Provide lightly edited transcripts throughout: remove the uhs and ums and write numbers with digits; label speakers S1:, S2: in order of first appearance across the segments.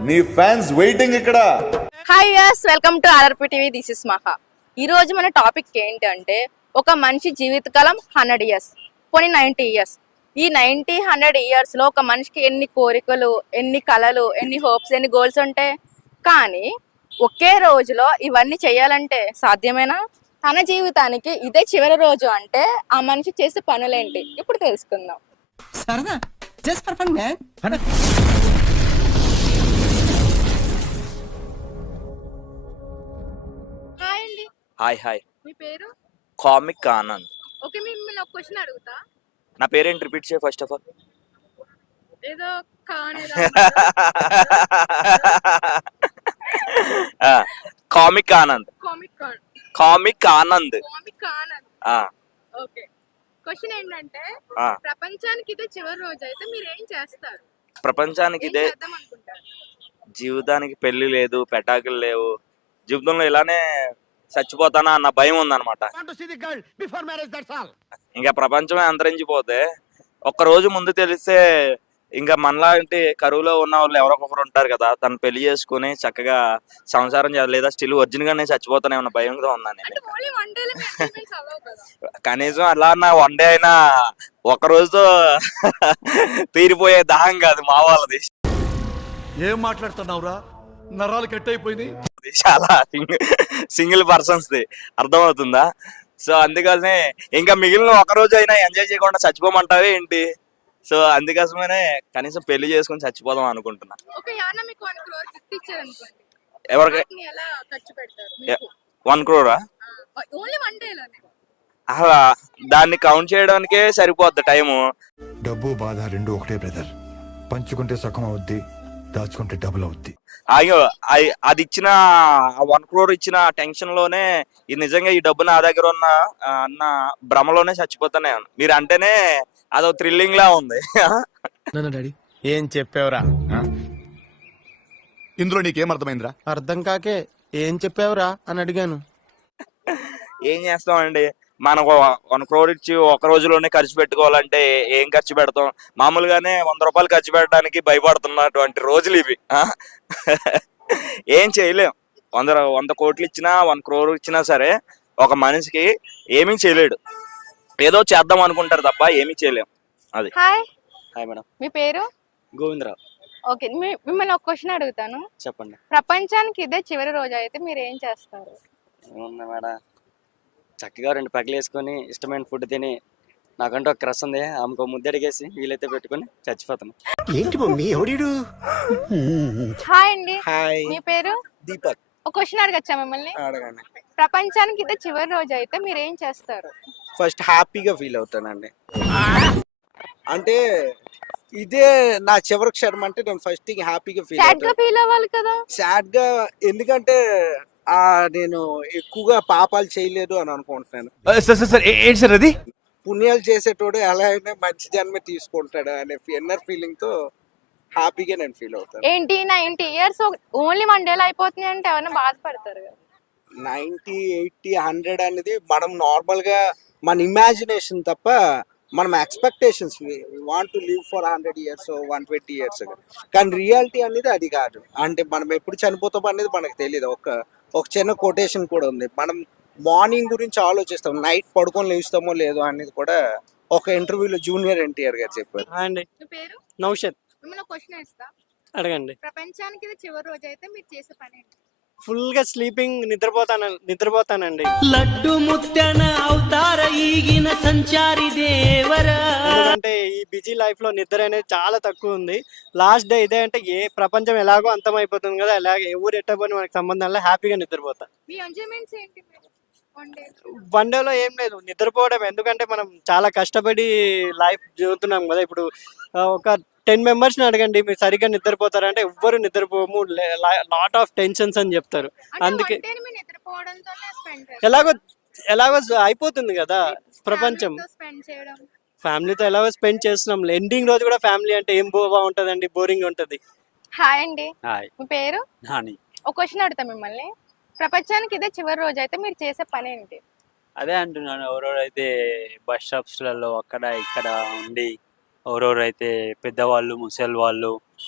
S1: నీ fans waiting ఇక్కడ.
S2: Hi yes, welcome to RRP TV. This is Maha. ఈ రోజు మన టాపిక్ ఏంటంటే ఒక మనిషి జీవితకాలం 100 ఇయర్స్, పోనీ 90 ఇయర్స్. ఈ 100 ఇయర్స్ లో ఒక మనిషికి ఎన్ని కోరికలు, ఎన్ని కళలు, ఎన్ని హోప్స్, ఎన్ని గోల్స్ ఉంటాయి. కానీ ఒకే రోజులో ఇవన్నీ చేయాలంటే సాధ్యమేనా? తన జీవితానికి ఇదే చివరి రోజు అంటే ఆ మనిషి చేసే పనులేంటి ఇప్పుడు తెలుసుకుందాం.
S3: సరదా just for fun man.
S2: Hi అండి.
S4: హాయ్
S2: మీ పేరు?
S4: కామిక్ ఆనంద్.
S2: ఓకే, మిమ్మల్ని ఒక క్వశ్చన్ అడుగుతా.
S4: నా పేరేంటి రిపీట్ చేయ ఫస్ట్ ఆఫ్ ఆల్.
S2: ఏదో
S4: comic Anand. Comic Anand.
S2: Okay, question ఏంటంటే ప్రపంచానికి ఇదే చివరి రోజు అయితే మీరు ఏం చేస్తారు?
S4: ప్రపంచానికి ఇదే జీవితానికి పెళ్లి లేదు, పెటాకులు లేవు, జీవితంలో ఇలానే చచ్చిపోతానా అన్న భయం ఉందన్నమాట. ఇంకా ప్రపంచమే అంతరించిపోతే ఒక్క రోజు ముందు తెలిస్తే ఇంకా మనలాంటి కరువులో ఉన్న వాళ్ళు ఎవరొకరు ఉంటారు కదా, తను పెళ్లి చేసుకుని చక్కగా సంసారం చేయాలి, లేదా స్టిల్ ఒరిజినల్ గానే చచ్చిపోతానే ఉన్న భయంగా ఉన్నాను నేను. కనీసం అలా నా వన్ డే అయినా ఒక రోజుతో తీరిపోయే దాహం కాదు మా వాళ్ళది.
S5: ఏం మాట్లాడుతున్నావురా, నరాలు కట్ అయిపోయినాయి.
S4: చాలా సింగిల్ పర్సన్స్ ది, అర్థమవుతుందా? సో అందుకోసమే ఇంకా మిగిలిన ఒక రోజు అయినా ఎంజాయ్ చేయకుండా చచ్చిపోమంటావే ఏంటి? సో అందుకోసమనే కనీసం పెళ్లి చేసుకుని చచ్చిపోదాం అనుకుంటున్నా. ఎవరికి 1 crore? అలా దాన్ని కౌంట్ చేయడానికే సరిపోద్ది టైము.
S6: డబ్బు బాధ రెండు ఒకటే బ్రదర్, పంచుకుంటే సగం అవుద్ది, దాచుకుంటే డబుల్ అవుద్ది.
S4: అయ్యో అది ఇచ్చిన 1 crore ఇచ్చిన టెన్షన్ లోనే ఇది నిజంగా ఈ డబ్బు నా దగ్గర ఉన్న అన్న భ్రమలోనే చచ్చిపోతానే. మీరు అంటేనే అదో థ్రిల్లింగ్ లా ఉంది.
S7: ఏం చెప్పావురా?
S5: ఇందులో నీకేం అర్థమైందిరా?
S7: అర్థం కాకే ఏం చెప్పావురా అని అడిగాను.
S4: ఏం చేస్తామండి, మనకు 1 crore ఇచ్చి ఒక రోజులోనే ఖర్చు పెట్టుకోవాలంటే ఏం ఖర్చు పెడతాం? మామూలుగానే 100 రూపాయలు ఖర్చు పెట్టడానికి భయపడుతున్నటువంటి రోజులు ఇవి. ఏం చేయలేం. 100 కోట్లు ఇచ్చినా 1 crore ఇచ్చినా సరే ఒక మనిషికి ఏమీ చేయలేడు. ఏదో చేద్దాం అనుకుంటారు తప్ప ఏమీ చేయలేం. అది.
S2: హాయ్.
S4: Hi madam.
S2: మీ పేరు?
S4: గోవిందరావు.
S2: ఓకే, మిమ్మల్ని ఒక క్వశ్చన్ అడుగుతాను.
S4: చెప్పండి.
S2: ప్రపంచానికి ఇదే చివరి రోజు అయితే మీరు ఏం చేస్తారు?
S8: ఏముంది మేడం, చక్కగా 2 పగలు వేసుకొని ఇష్టమైన ఫుడ్ తిని, నాకంటూ ఒక క్రష్ ఉంది, ఆమెకు ముద్దడిగేసి వీలైతే పెట్టుకుని చచ్చిపోతాను.
S3: ఏంటి మమ్మీ ఎవడు?
S2: హాయ్ అండి.
S8: హాయ్.
S2: మీ పేరు?
S8: దీపక్.
S2: ఒక క్వశ్చన్ అడగచ్చా మిమ్మల్ని?
S8: అడగండి.
S2: ప్రపంచానికి ఇదే చివరి రోజు అయితే మీరు ఏం చేస్తారు?
S8: ఫస్ట్ హ్యాపీగా ఫీల్ అవుతానండి. అంటే ఇదే నా చివరి క్షణం అంటే నేను ఫస్ట్ హ్యాపీగా ఫీల్
S2: సాడ్ గా
S8: అవుతాను.
S2: ఫీల్ అవ్వాలి కదా?
S8: సాడ్ గా, ఎందుకంటే నేను ఎక్కువగా పాపాలు చేయలేదు అని అనుకుంటున్నాను.
S7: ఏంటి సార్ అది?
S8: పుణ్యాలు చేసేటోడు ఎలా అయినా మంచి జన్మ తీసుకుంటాడు అనే ఇన్నర్ ఫీలింగ్ తో హ్యాపీగా నేను ఫీల్ అవుతాను.
S2: ఏంటి 90 ఇయర్స్ ఓన్లీ 1 డేలో అయిపోతుంది అంటే ఎవరైనా బాధపడతారు కదా?
S8: 90, 80, 100 అనేది మనం నార్మల్ గా మన ఇమాజినేషన్ తప్ప మనం expectations want to live for 100 years 120 years. కానీ రియాలిటీ అనేది అది కాదు. అంటే మనం ఎప్పుడు చనిపోతాం అనేది మనకు తెలియదు. ఒక చిన్న కొటేషన్ కూడా ఉంది, మనం మార్నింగ్ గురించి ఆలోచిస్తాం, నైట్ పడుకొని లేస్తామో లేదో అనేది కూడా ఒక ఇంటర్వ్యూలో జూనియర్ ఎన్టీఆర్ గారు చెప్పారు.
S2: మీ పేరు?
S8: నౌషద్.
S2: మిమ్మల్ని క్వశ్చన్ ఇస్తా.
S8: అడగండి.
S2: ప్రపంచానికి ఇది చివరి రోజు అయితే మీరు చేసే పని ఏంటి?
S8: ఫుల్ గా స్లీపింగ్, నిద్రపోతానండి.
S9: లడ్డు ముత్తన అవతార ఈగిన సంచారి దేవరా.
S8: ఎందుకంటే ఈ బిజీ లైఫ్ లో నిద్ర అనేది చాలా తక్కువ ఉంది. లాస్ట్ డే ఇదే అంటే ఏ ప్రపంచం ఎలాగో అంతం అయిపోతుంది కదా, అలాగే ఎవరు ఎట్టబోని మనకి సంబంధం లేదు, హ్యాపీగా నిద్రపోతా.
S2: మీ ఎంజాయ్మెంట్స్ ఏంటి
S8: వన్ డేలో ఏం లేదు, నిద్రపోవడం. ఎందుకంటే మనం చాలా కష్టపడి లైఫ్ జీవుతున్నాం కదా. ఇప్పుడు ఒక 10 members ని అడగండి, మీరు సరిగ్గా నిద్రపోతారంటే ఎవ్వరు నిద్రపోము, లాట్ ఆఫ్ టెన్షన్స్ అని చెప్తారు. అందుకే ఎలాగో అయిపోతుంది కదా ప్రపంచం. ఫ్యామిలీతో ఎలాగో స్పెండ్ చేస్తున్నాం. ఎండింగ్ రోజు కూడా ఫ్యామిలీ అంటే ఏం బాగుంటదండి, బోరింగ్ ఉంటది.
S2: హాయ్ అండి.
S8: హాయ్.
S2: మీ పేరు?
S8: నాని.
S2: ఒక క్వశ్చన్ అడుగుతా మిమ్మల్ని. ప్రపంచానికి ఇదే చివరి రోజు అయితే మీరు చేసే పని ఏంటి?
S8: అదే అంటున్నాను, ఎవరెవరైతే బస్ స్టాప్స్లలో అక్కడ ఇక్కడ ఉండి, ఎవరెవరైతే పెద్దవాళ్ళు ముసలి వాళ్ళు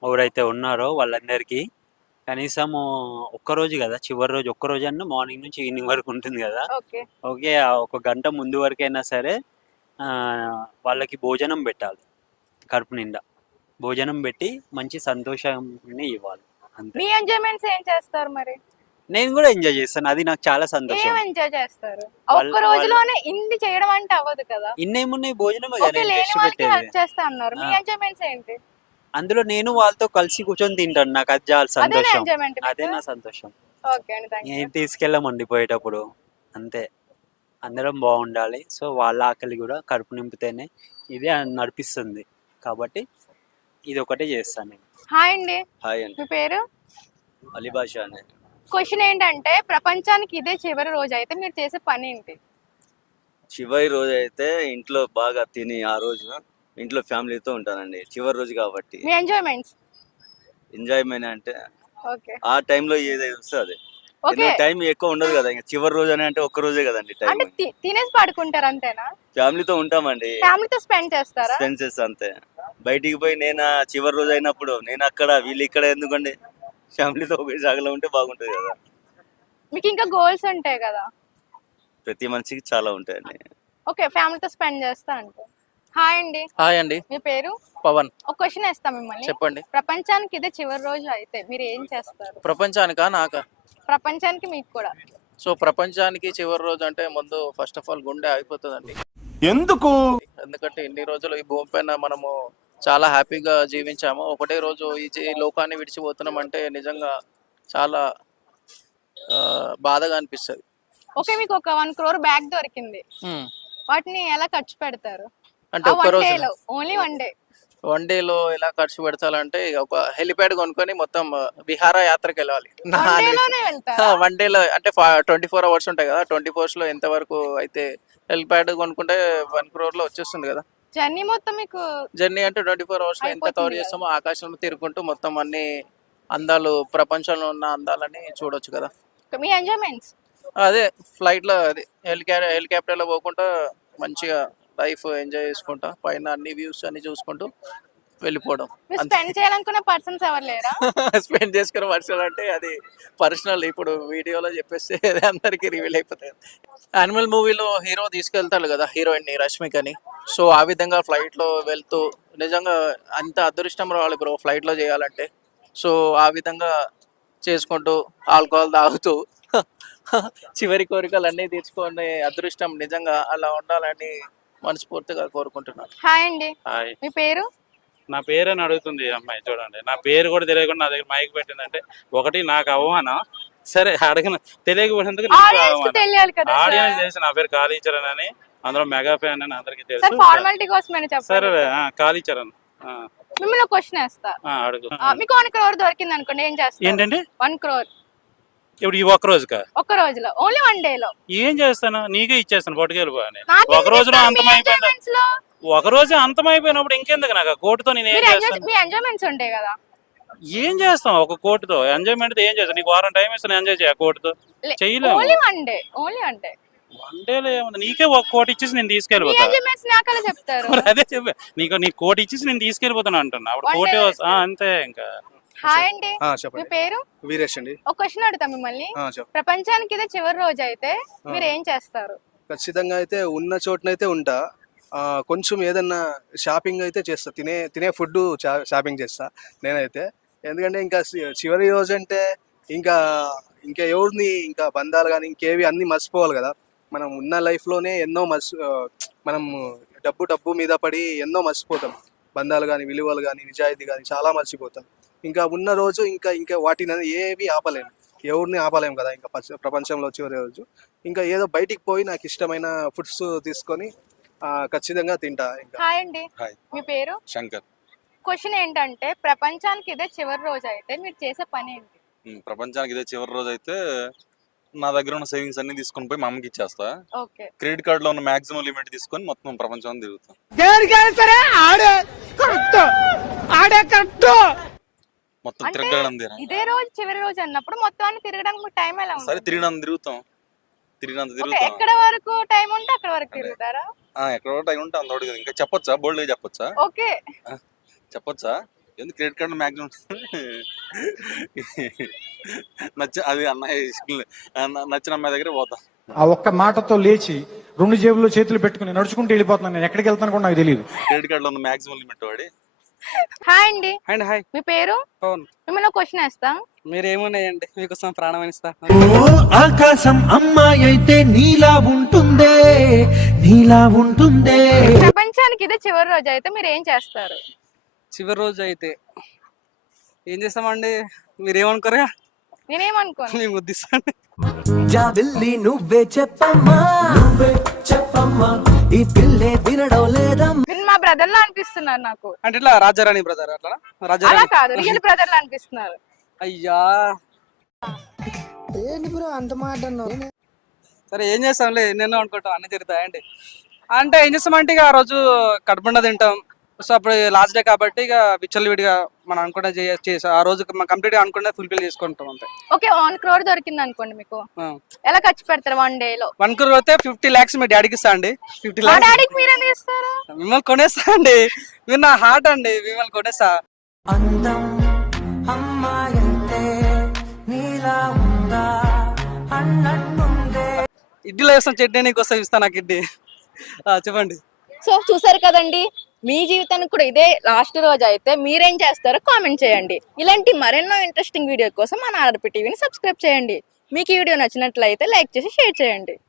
S1: ఎవరైతే ఉన్నారో వాళ్ళందరికీ కనీసము ఒక్కరోజు కదా, చివరి రోజు ఒక్కరోజు అన్న మార్నింగ్ నుంచి ఈవినింగ్ వరకు ఉంటుంది కదా.
S2: ఓకే.
S1: ఓకే, ఆ ఒక గంట ముందు వరకైనా సరే వాళ్ళకి భోజనం పెట్టాలి. కడుపు నిండా భోజనం పెట్టి మంచి సంతోషాన్ని ఇవ్వాలి అంతే.
S2: మీ ఎంజాయ్మెంట్స్ ఏం చేస్తారు మరి?
S1: నేను కూడా ఎంజాయ్ చేస్తాను, అది నాకు చాలా
S2: ఏం
S1: సంతోషం.
S2: ఎంజాయ్ చేస్తారు?
S1: వాళ్ళ-
S2: ఒక్క రోజులోనే ఇన్ని చేయడం అంటే అవ్వదు కదా.
S1: ఇన్నేమున్నాయి, భోజనమే
S2: ఓకే,
S1: కదా
S2: లేని
S1: ఇంట్రెస్ట్
S2: వాళ్ళకి
S1: పెట్టేది.
S2: హెల్ప్ చేస్తా అన్నారు. మీ
S1: ఆ.
S2: ఎంజాయ్మెంట్స్ ఏంటి?
S1: అందులో నేను వాళ్ళతో కలిసి కూర్చొని తింటాను, నాకు అది చాలా
S2: అదే
S1: సంతోషం.
S2: ఎంజాయ్మెంట్.
S1: అదే నా సంతోషం.
S2: ఓకే అండి, థ్యాంక్ యూ.
S1: ఏం తీసుకెళ్ళమండి పోయేటప్పుడు, అంతే. అందరం బాగుండాలి. సో వాళ్ళ ఆకలి కూడా కడుపు నింపితేనే ఇది నడిపిస్తుంది. కాబట్టి ఇది ఒకటే చేస్తాను నేను.
S2: హాయ్ అండి,
S4: హాయ్ అండి,
S2: మీ పేరు?
S4: అలీబాష అండి.
S2: క్వశ్చన్ ఏంటంటే ప్రపంచానికి ఇదే చివరి రోజు అయితే మీరు చేసే పని ఏంటి?
S4: చివరి రోజు అయితే ఇంట్లో బాగా తిని ఆ రోజు ఇంట్లో ఫ్యామిలీతో ఉంటానండి. చివరి రోజు కాబట్టి
S2: మీ ఎంజాయ్మెంట్స్?
S4: ఎంజాయ్మెంట్ అంటే
S2: ఓకే
S4: ఆ టైంలో ఏదైతే వస్తే అది.
S2: ఓకే,
S4: టైం ఎక్కువ ఉండదు కదా, ఇంకా చివరి రోజు అని అంటే ఒక్క రోజే కదండి టైం.
S2: అంటే తినేసి పడుకుంటారు అంతేనా?
S4: ఫ్యామిలీతో ఉంటామండి,
S2: ఫ్యామిలీతో స్పెండ్ చేస్తారా?
S4: ఎక్స్పెన్సెస్ అంతే. బయటికి పోయి నేను చివరి రోజు అయినప్పుడు నేను అక్కడ వీళ్ళు ఇక్కడ ఎందుకండి, ఫ్యామిలీతో ఒకే జాగలో ఉంటే బాగుంటుంది కదా.
S2: మీకు ఇంకా గోల్స్ ఉంటాయి కదా.
S4: ప్రతి మనిషికి చాలా ఉంటాయండి.
S2: ఓకే, ఫ్యామిలీతో స్పెండ్ చేస్తా అంటే. హాయ్ అండి,
S7: హాయ్ అండి,
S2: మీ పేరు?
S7: పవన్.
S2: ఒక క్వశ్చన్ వేస్తాం మిమ్మల్ని.
S7: చెప్పండి.
S2: ప్రపంచానికి ఇదే చివరి రోజు అయితే మీరు ఏం చేస్తారు?
S7: ప్రపంచానికా నాకా?
S2: ప్రపంచానికి, మీకు కూడా.
S7: సో ప్రపంచానికి చివరి రోజు అంటే ముందు ఫస్ట్ ఆఫ్ ఆల్ గుండె ఆగిపోతుందండి.
S5: ఎందుకు?
S7: ఎందుకంటే ఇన్ని రోజులు ఈ భూమి పైన మనము చాలా హ్యాపీగా జీవించాము. ఒకటే రోజు ఈ లోకాన్ని విడిచిపోతున్నాం అంటే నిజంగా చాలా బాధగా అనిపిస్తుంది.
S2: ఓకే, మీకు ఒక 1 crore బ్యాగ్ దొరికింది, వాటిని ఎలా ఖర్చు పెడతారు?
S7: అంటే ఒక్క రోజు
S2: ఓన్లీ 1 day.
S7: 1 డేలో ఎలా ఖర్చు పెడతాలంటే ఇక ఒక హెలిప్యాడ్ కొనుక్కొని మొత్తం విహార యాత్రకి వెళ్ళాలి.
S2: 1 day లోనే వెళ్తారా?
S7: 1 డేలో అంటే 24 hours ఉంటాయి కదా, 24 లో ఎంత వరకు అయితే హెలిప్యాడ్ కొనుక్కుంటే 1 crore లో వచ్చేస్తుంది కదా.
S2: జర్నీ మొత్తం మీకు
S7: జర్నీ అంటే 24 hours లో ఎంత
S2: అయిపోతుంది
S7: కవర్
S2: కదా.
S7: చేస్తామో ఆకాశంలో తిరుగుకుంటూ మొత్తం అన్ని అందాలు, ప్రపంచంలో ఉన్న అందాలని చూడొచ్చు కదా.
S2: మీ ఎంజాయ్మెంట్స్?
S7: అదే ఫ్లైట్ లో అది హెలికాప్టర్ లో పోకుండా మంచిగా లైఫ్ ఎంజాయ్ చేసుకుంటా పైన అన్ని వ్యూస్ అన్ని చూసుకుంటూ వెళ్ళిపోవడం.
S2: మీరు స్పెండ్ చేయాలనుకున్న పర్సన్స్ ఎవరు లేరా?
S7: స్పెండ్ చేసుకునే వర్షాలు అంటే అది పర్సనల్, ఇప్పుడు వీడియోలో చెప్పేస్తే అది అందరికి రివీల్ అయిపోతుంది. యానిమల్ మూవీలో హీరో తీసుకెళ్తాడు కదా హీరోయిన్ ని, రష్మికని. సో ఆ విధంగా ఫ్లైట్ లో వెళ్తూ నిజంగా అంత అదృష్టం రావాలి బ్రో ఫ్లైట్ లో చేయాలంటే. సో ఆ విధంగా చేసుకుంటూ ఆల్కహాల్ తాగుతూ చివరి కోరికలు అన్నీ తీర్చుకునే అదృష్టం నిజంగా అలా ఉండాలని మనస్ఫూర్తిగా కోరుకుంటున్నాను.
S2: హాయ్ అండి,
S10: హాయ్,
S2: మీ పేరు?
S10: నా పేరు అని అడుగుతుంది ఈ అమ్మాయి. చూడండి, నా పేరు కూడా తెలియకుండా నా దగ్గర మైక్ పెట్టిందంటే ఒకటి నాకు అవమానం. సరే, అడగను, తెలియకపోయినందుకు నీకు
S2: ఆడియన్స్ కి
S10: అవమానం.
S2: తెలియాలి కదా.
S10: ఆడియన్స్ తెలుసు, నా పేరు కాళీచరణ్ అని, అందులో మెగా ఫ్యాన్ అని అందరికి
S2: సార్
S10: తెలుసు.
S2: ఫార్మాలిటీ కోసమని
S10: సరే,
S2: చెప్పండి.
S10: కాళీచరణ్.
S2: మిమ్మల్ని క్వశ్చన్ వేస్తా.
S10: అడుగు.
S2: మీకు 1 crore దొరికింది అనుకోండి, ఏం చేస్తారు?
S10: ఏంటండి
S2: 1 crore
S10: ఇప్పుడు ఈ ఒక్క రోజుకా?
S2: ఒక రోజులో, ఓన్లీ 1 day లో.
S10: ఏం చేస్తాను, నీకే ఇచ్చేస్తాను, పట్టుకెళ్ళిపో అని.
S2: నాకేం
S10: ఒక రోజులో
S2: చెప్తారు? మీ
S10: అంతమైపోయింది.
S2: enjoyments లో
S10: ఒక రోజు అంతమైపోయినప్పుడు ఇంకెందుకు నాకు ఆ కోటితో నేను ఏం చేస్తాను?
S2: మీ ఎంజాయ్మెంట్స్ ఉంటాయి కదా.
S10: ఏం చేస్తాం ఒక కోటితో? ఎంజాయ్మెంట్ ఏం చేస్తాం? నీకు వారం టైం ఇస్తాను, ఎంజాయ్ చేయ కోటితో చేయలేము.
S2: Only 1 day, only 1 day.
S10: 1 డేలో ఏముంది, నీకే ఒక కోటి ఇచ్చేసి నేను
S2: మీ
S10: తీసుకెళ్ళిపోతా.
S2: ఎంజాయ్మెంట్స్ నాకలా చెప్తారు.
S10: మరి అదే చెప్పా, నీ కోటి ఇచ్చేసి నేను తీసుకెళ్ళిపోతాను అంటున్నా. అప్పుడు
S2: 1
S10: కోటి
S2: day
S10: అంతే ఇంకా.
S2: హాయ్ అండి, మీ
S7: చెప్పండి.
S2: పేరు?
S7: వీరేష్ అండి.
S2: ఒక క్వశ్చన్ అడుగుతా మిమ్మల్ని. ప్రపంచానికి ఇదే చివరి రోజు అయితే మీరు ఏం చేస్తారు?
S7: ఖచ్చితంగా అయితే ఉన్న చోటనైతే ఉంటా. కొంచెం ఏదన్నా షాపింగ్ అయితే చేస్తా, తినే ఫుడ్ షాపింగ్ చేస్తా నేనైతే. ఎందుకంటే ఇంకా చివరి రోజు అంటే ఇంకా ఇంకా ఎవరిని ఇంకా బంధాలు కానీ ఇంకేవి అన్ని మర్చిపోవాలి కదా. మనం ఉన్న లైఫ్లోనే ఎన్నో మనం డబ్బు మీద పడి ఎన్నో మర్చిపోతాం. బంధాలు కానీ, విలువలు కానీ, నిజాయితీ కానీ చాలా మర్చిపోతాం. ఇంకా ఉన్న రోజు ఇంకా వాటిని ఏవి ఆపలేము, ఎవరిని ఆపలేము కదా. ఇంకా ప్రపంచంలో చివరి రోజు ఇంకా ఏదో బయటికి పోయి నాకు ఇష్టమైన ఫుడ్స్ తీసుకొని ఖచ్చితంగా తింటా. ఇంకా
S2: హాయ్ అండి,
S4: హాయ్.
S2: మీ పేరు?
S4: శంకర్.
S2: క్వశ్చన్ ఏంటంటే ప్రపంచానికి ఇదే చివరి రోజు అయితే మీరు చేసే పని ఏంటి?
S4: ప్రపంచానికి ఇదే చివరి రోజు అయితే నా దగ్గర ఉన్న సేవింగ్స్ అన్ని తీసుకొని పోయి మా అమ్మకి ఇచ్చేస్తా.
S2: ఓకే,
S4: క్రెడిట్ కార్డ్ లో ఉన్న మాక్సిమం లిమిట్ తీసుకొని మొత్తం ప్రపంచం తిరుగుతాం. మొత్తం
S2: అంటే
S4: తిరగడం
S2: ఇదే రోజు చివరి రోజు అన్నప్పుడు మొత్తాన్ని తిరగడానికి మీకు టైం ఎలా
S4: సరే,
S2: ఉంటుంది?
S4: తిరిగినంత తిరుగుతాం.
S2: ఓకే, ఎక్కడ వరకు టైం ఉంటే అక్కడ వరకు తిరుగుతారా?
S4: ఎక్కడో టైం ఉంటే అంత ఇంకా చెప్పొచ్చా? బోల్డ్ గా చెప్పొచ్చా?
S2: ఓకే,
S4: చెప్పొచ్చా?
S10: ఎందుకు క్రెడిట్ కార్డు మ్యాక్సిమం అది అన్నయ్య నచ్చిన అమ్మాయి దగ్గర పోతాం.
S11: ఆ ఒక్క మాటతో లేచి 2 జేబుల్లో చేతులు పెట్టుకుని నడుచుకుంటూ వెళ్ళిపోతున్నాను. నేను ఎక్కడికి వెళ్తాను కూడా నాకు తెలియదు.
S10: క్రెడిట్ కార్డులో ఉన్న మ్యాక్సిమం లిమిట్ వాడి.
S2: హాయ్ అండి,
S12: అండ్ హాయ్
S2: మీ పేరు?
S12: పవన్.
S2: మిమ్మల్ని క్వశ్చన్ వేస్తా.
S12: మీరు ఏమున్నాయండి, మీకోసం ప్రాణం ఇస్తా.
S9: ఆకాశం అమ్మాయి అయితే నీలా ఉంటుందే, నీలా ఉంటుందే.
S2: ప్రపంచానికి ఇదే చివరి రోజు అయితే మీరు ఏం చేస్తారు?
S12: చివరి రోజు అయితే ఏం చేస్తామండి, మీరేమనుకోరుగా,
S2: నేనేమనుకోను.
S12: మేము ముద్దిస్తాండి.
S9: జాబిల్లి నువ్వే చెప్పమ్మా, నువ్వే చెప్పమ్మా, ఈ పిల్లే వినడం లేదా.
S2: మీరు మా బ్రదర్ లా అనిపిస్తున్నారు నాకు.
S12: అంటే ఇట్లా రాజారాణి బ్రదర్ అట్లా
S2: అలా
S12: రాజారాణి.
S2: కాదు, రియల్ బ్రదర్ లా అనిపిస్తున్నారు.
S12: అయ్యా సరే ఏం చేస్తాంలే, ఎన్నెన్నో అనుకుంటాం, అన్ని తిరుగుతాయండి. అంటే ఏం చేస్తామంటే ఇక ఆ రోజు కడుపుండా తింటాం. సో అప్పుడు లాస్ట్ డే కాబట్టి ఇక విచ్చలవిడిగా మనం అనుకుంటే చేసి ఆ రోజు కంప్లీట్ గా అనుకుంటే ఫుల్ఫిల్ చేసుకుంటాం అంతే.
S2: ఓకే, 1 crore దొరికింది అనుకోండి మీకు,
S12: ఆ.
S2: ఎలా ఖర్చు పెడతారు 1 day లో?
S12: 1 crore అయితే 50 lakhs మీ డాడీకి ఇస్తా అండి. 50
S2: మా
S12: lakhs
S2: డాడీకి మీరు ఎందుకు ఇస్తారు?
S12: మిమ్మల్ని కొనేస్తా అండి, మీరు నా హార్ట్ అండి, మిమ్మల్ని కొనేస్తా.
S9: అందం అమ్మాయంటే నీలా ఉందా అన్నట్టుందే.
S12: ఇడ్లీలో వేస్తాం చట్నీ, నీకు వస్తా ఇస్తా నాకు ఇడ్లీ. చెప్పండి.
S2: సో చూసారు కదండి, మీ జీవితానికి కూడా ఇదే లాస్ట్ రోజు అయితే మీరేం చేస్తారో కామెంట్ చేయండి. ఇలాంటి మరెన్నో ఇంట్రెస్టింగ్ వీడియో కోసం మన ఆర్ఆర్పీ టీవీని సబ్స్క్రైబ్ చేయండి. మీకు ఈ వీడియో నచ్చినట్లయితే లైక్ చేసి షేర్ చేయండి.